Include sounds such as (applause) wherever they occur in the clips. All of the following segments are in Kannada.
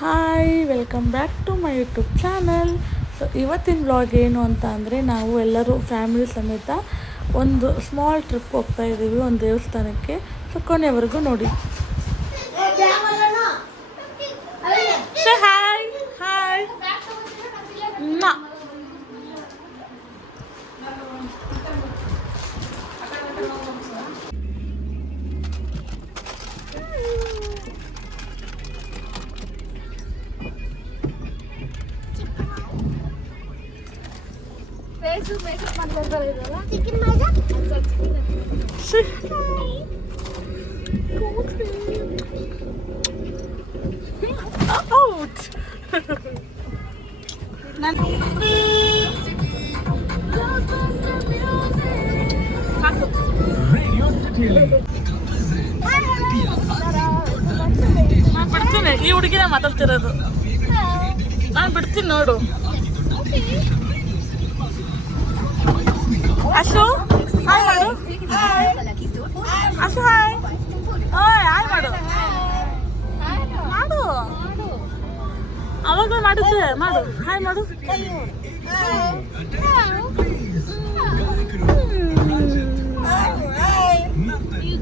Hi welcome back to my YouTube channel so ಇವತ್ತಿನ ಬ್ಲಾಗ್ ಏನು ಅಂತ ಅಂದರೆ ನಾವು ಎಲ್ಲರೂ ಫ್ಯಾಮಿಲಿ ಸಮೇತ ಒಂದು ಸ್ಮಾಲ್ ಟ್ರಿಪ್ ಹೋಗ್ತಾ ಇದ್ದೀವಿ ಒಂದು ದೇವಸ್ಥಾನಕ್ಕೆ. ಸೊ ಕೊನೆವರೆಗೂ ನೋಡಿ. ಫೇಸು ಮೇಕಪ್ ಮಾಡ್ತಾ ಇರಲ್ಲ ಚಿಕನ್ ಮಜಾ ಶ್ರೀ ಔಟ್ ನಾನು ಬಿಡ್ತೀನಿ ಈ ಹುಡುಗಿನೇ ಮಾತಾಡ್ತಿರೋದು ನಾನು ಬಿಡ್ತೀನಿ ನೋಡು ಅಶು ಹಾಯ್ ಮಾಡು ಅಶು ಹಾಯ್ ಓಯ್ ಹಾಯ್ ಮಾಡು ಮಾಡು ಅವಾಗಲೇ ಮಾಡಿದ್ದೆ ಮಾಡು ಹಾಯ್ ಮಾಡು ಈ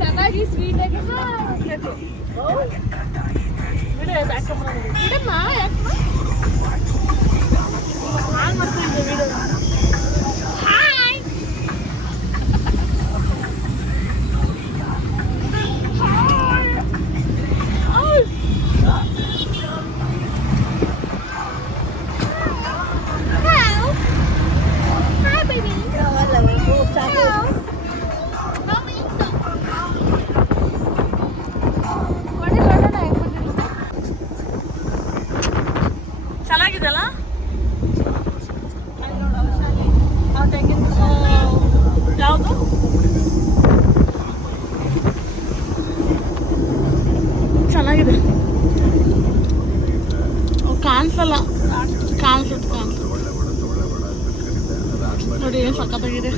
ചപ്പാത്തി സ്വീറ്റ് ഒക്കെ ഇവിടെ ഇവിടെ മായ ಏನು ಸಖತ್ತಾಗಿದೆ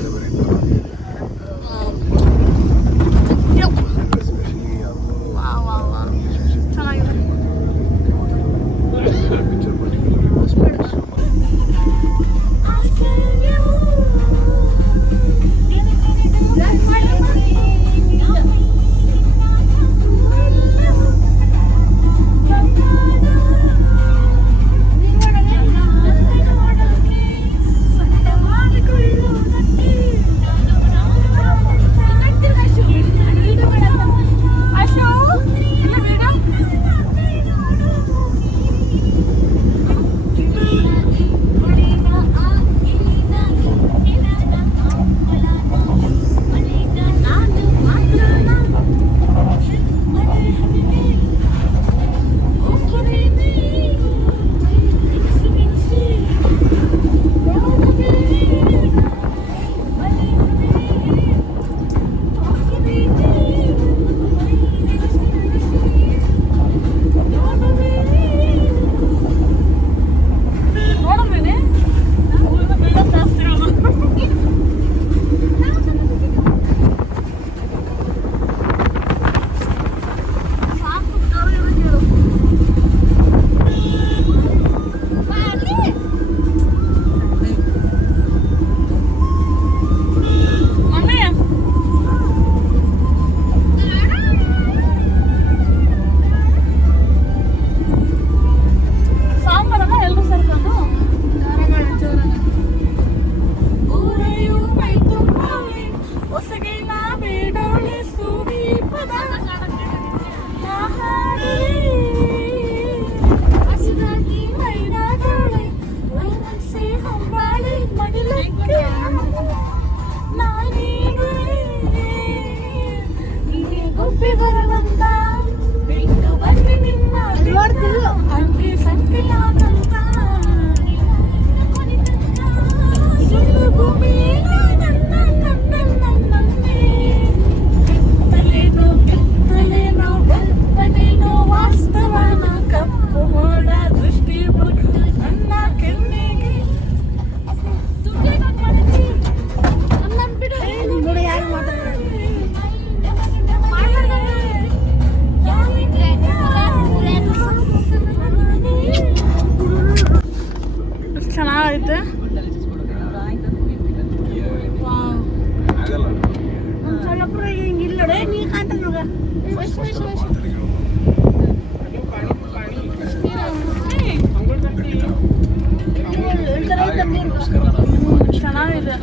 ಚೆನ್ನಾಗಿದೆ.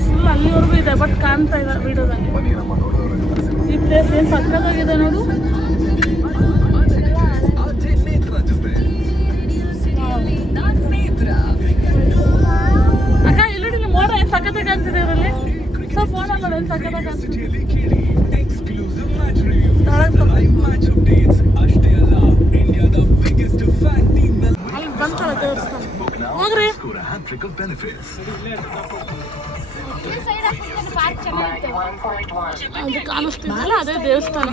ಫುಲ್ ಅಲ್ಲಿವರೆಗೂ ಇದೆ ಬಟ್ ಕಾಣ್ತಾ ಇಲ್ಲ ವಿಡಿಯೋದಲ್ಲಿ ಏನು ಸಕ್ಕತ್ತಾಗಿದೆ ನೋಡು ಅಕ್ಕ ಇಲ್ಲಿ ಮೋಡ ಏನು ಸಕ್ಕತ್ತಾಗಿ ಕಾಣ್ತಿದೆ ಇದರಲ್ಲಿ ಸೊ ಫೋನ್ ಏನು ಸಕ್ಕತ್ತಾಗಿ ಕಾಣ್ತಿದೆ ಅಲ್ಲಿ ಬಂತಲ್ಲ ದೇವಸ್ಥಾನ ಹೋಗ್ರಿ hat-trick of benefits. ಪಾರ್ಕ್ ಚೆನ್ನಾಗಿತ್ತು ಅದು ಕಾಣಿಸ್ತಿದ್ದಲ್ಲ ಅದೇ ದೇವಸ್ಥಾನ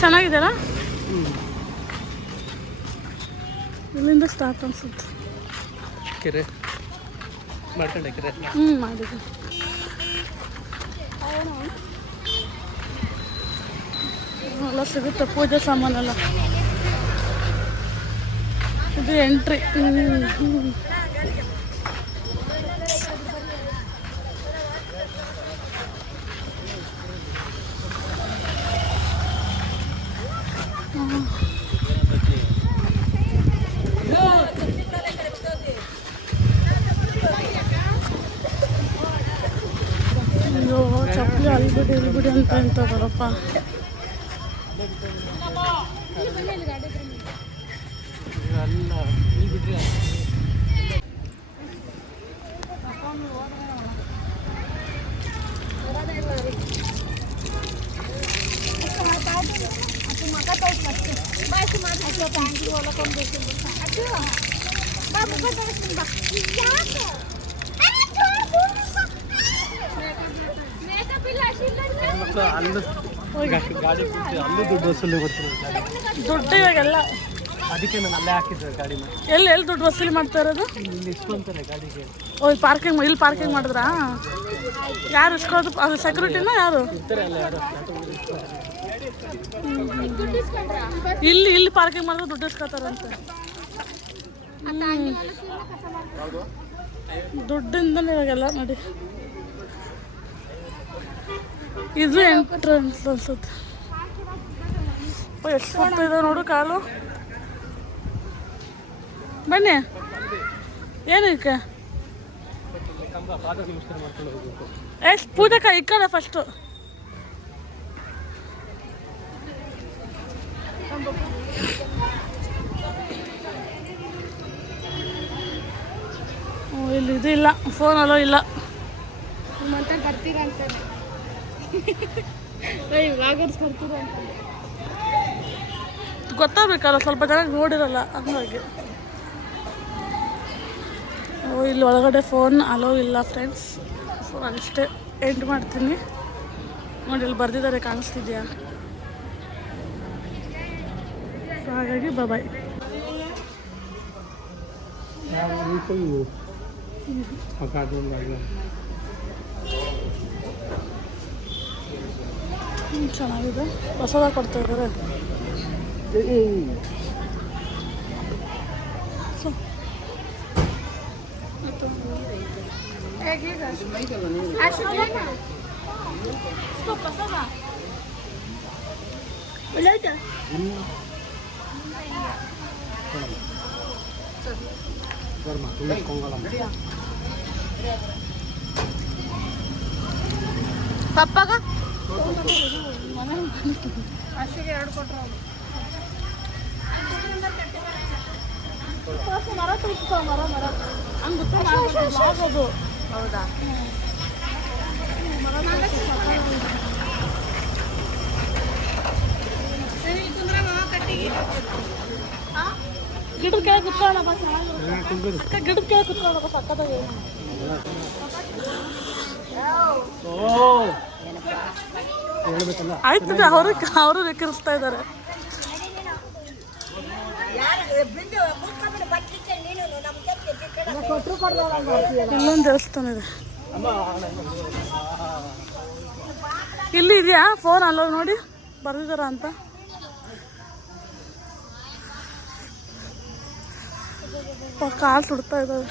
ಚೆನ್ನಾಗಿದೆಯಲ್ಲ? ಇಲ್ಲಿಂದ ಸ್ಟಾರ್ಟ್ ಅನ್ಸುತ್ತೆ. ಕೆರೆ. ಮಾಡ್ಕೊಂಡೆ ಕೆರೆ. ಹ್ಞೂ ಮಾಡಿದ್ವಿ ಎಲ್ಲ ಸಿಗುತ್ತೆ ಪೂಜೆ ಸಾಮಾನೆಲ್ಲ. ಇದು ಎಂಟ್ರಿ ಅಯ್ಯೋ ಚಪ್ಪಲಿ ಅಲ್ಲಿ ಬಿಡಿ ಇಲ್ಲಿ ಅಂತ ಮತ್ತು ಅಲ್ಲೂ ಗಾ- ಗಾಡಿ ಬಿಟ್ಟು ಅಲ್ಲೂ ದುಡ್ಡು ವಸೂಲಿ ಗಾಡಿ ದುಡ್ಡು ಇವಾಗೆಲ್ಲ. ಅದಕ್ಕೆ ನಾನು ಅಲ್ಲೇ ಹಾಕಿದ್ದೆ ಗಾಡಿನ. ಎಲ್ಲಿ ಎಲ್ಲಿ ದುಡ್ಡು ವಸೂಲಿ ಮಾಡ್ತಾ ಇರೋದು? ಇಲ್ಲಿ ಇಷ್ಟು ಅಂತಾರೆ ಗಾಡಿಗೆ. ಓ ಪಾರ್ಕಿಂಗ್ ಇಲ್ಲಿ ಪಾರ್ಕಿಂಗ್ ಮಾಡಿದ್ರಾ? ಯಾರು ಇಸ್ಕೋದು ಅದು ಸೆಕ್ಯೂರಿಟಿನ ಯಾರು? ಇಲ್ಲಿ ಇಲ್ಲಿ ಪಾರ್ಕಿಂಗ್ ಮಾಡಿದ್ರೆ ದುಡ್ಡು ಇಸ್ಕೊತಾರಂತೆ. ದುಡ್ಡಿಂದನೇ ಇವಾಗೆಲ್ಲ ನೋಡಿ. ಇದು ಎಂಟ್ರೆನ್ಸ್ ಅನ್ಸುತ್ತೆ ಎಷ್ಟು ಸುತ್ತ ಇದೆ ನೋಡು ಕಾಲು. ಬನ್ನಿ. ಏನಕ್ಕೆ? ಎಷ್ಟು ಪೂಜಕ ಕಡೆ ಫಸ್ಟು ಇಲ್ಲಿ ಇದು ಇಲ್ಲ. ಫೋನ್ ಅಲ್ಲೋ ಇಲ್ಲ. ಅಂತಾನೆ (laughs) ವ್ಲಾಗರ್ಸ್ ಬರ್ತೀರಾ ಅಂತಾನೆ ಗೊತ್ತಾಗಬೇಕಲ್ಲ ಸ್ವಲ್ಪ ಜನ ನೋಡಿರಲ್ಲ ಹಂಗಾಗಿ. ಓ ಇಲ್ಲಿ ಒಳಗಡೆ ಫೋನ್ ಅಲೋ ಇಲ್ಲ ಫ್ರೆಂಡ್ಸ್ ಸೊ ಅಷ್ಟೇ ಎಂಡ್ ಮಾಡ್ತೀನಿ. ನೋಡಿ ಇಲ್ಲಿ ಬರ್ದಿದ್ದಾರೆ ಕಾಣಿಸ್ತಿದ್ಯಾ? ಸೊ ಹಾಗಾಗಿ ಬಾಯ್ ನಾವು ಚೆನ್ನಾಗಿದೆ ಹೊಸದಾಗಿ ಕೊಡ್ತಾ ಇದ್ದಾರೆ ಸೊ ಒಳ್ಳೆಯ್ತಾ? ಪಪ್ಪಾಗ ಅಷ್ಟಿಗೆ ಎರಡು ಕೊಟ್ರು ಮರ ತೋರಿಸ್ಕೊ ಮರ ಮರ. ಹಂಗೆ ಆಗೋದು ಹೌದಾ? ಗಿಡದ ಕೆಳಗೆ ಕುತ್ಕೊಳ್ಳೋಣ ಗಿಡದ ಕೆಳಗೆ ಕುತ್ಕೊಳ್ಳೋಣ ಹೇಳ್ಬೇಕಲ್ಲ ಆಯ್ತದೆ, ಅವರು ಅವರು ರೆಕ್ಕರಿಸ್ತಾ ಇದ್ದಾರೆ. ಇನ್ನೊಂದು ದೇವಸ್ಥಾನ ಇದೆ. ಇಲ್ಲಿ ಇದೆಯಾ ಫೋನ್ ಅಲ್ಲೋ ನೋಡಿ ಬರ್ದಿದಾರ ಅಂತ? ಕಾಲು ಸುಡ್ತಾ ಇದ್ದಾವೆ.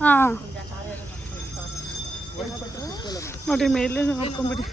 ಹಾಂ. ನೋಡಿ ಮೇಲೆ ನೋಡ್ಕೊಂಬಿಡಿ.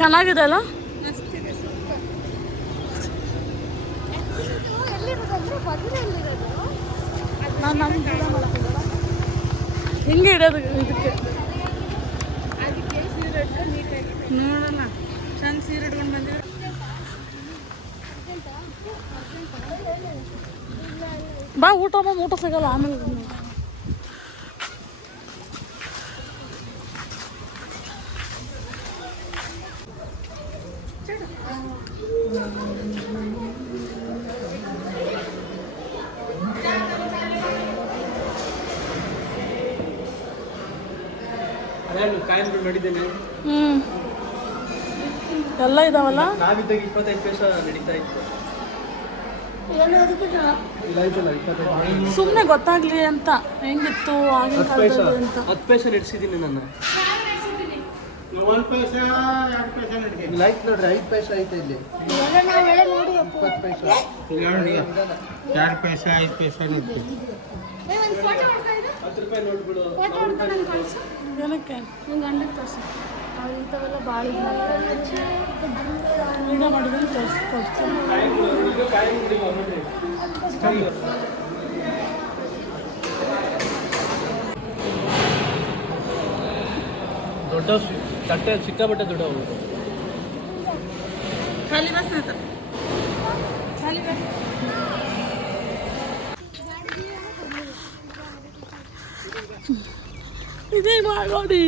ಚೆನ್ನಾಗಿದೆ ಅಲ್ಲ ಹಿಂಗೆ ಇಡೋದು ಇದಕ್ಕೆ. ನೋಡೋಣ. ಸೀರೆ ಬಾ ಊಟ ಊಟ ಸಿಗಲ್ಲ ಆಮೇಲೆ. ಹ್ಞೂ ಎಲ್ಲ ಇದಾವಲ್ಲ? ಇಪ್ಪತ್ತೈದು ಸುಮ್ಮನೆ ಗೊತ್ತಾಗ್ಲಿ ಅಂತ. ಹೆಂಗಿತ್ತು ಆಗಿನ ಹತ್ತು ಪೈಸ ನಡೆಸಿದ್ದೀನಿ ನಾನು ಲೈಟ್ ನೋಡ್ರಿ ಐದು ಪೈಸೆ ಐತೆ ಇಲ್ಲಿ. ಎರಡು ಪೈಸ ಐದು ಪೈಸ ಹತ್ತು ರೂಪಾಯಿ ನೋಟ್ಗಳು ಫೋಟೋ ಹೊಡ್ಕೊಂಡು ನಂಗೆ ಕಳ್ಸು ಏನಕ್ಕೆ? ನಿಂಗೆ ಗಂಡಕ್ಕೆ ತೋರ್ಸು. ಅವ್ರು ಇಂಥವೆಲ್ಲ ಭಾಳ ವಿಡಿಯೋ ಮಾಡಿದ್ರೆ ತೋರಿಸಿ ತೋರಿಸ್ತೀನಿ ದೊಡ್ಡ ತಟ್ಟೆ ಸಿಕ್ಕಾಪಟ್ಟೆ ದೊಡ್ಡವು ಖಾಲಿ ಬಸ್ ಖಾಲಿ ಬಸ್. ಇದೇ ಮಾಡಿ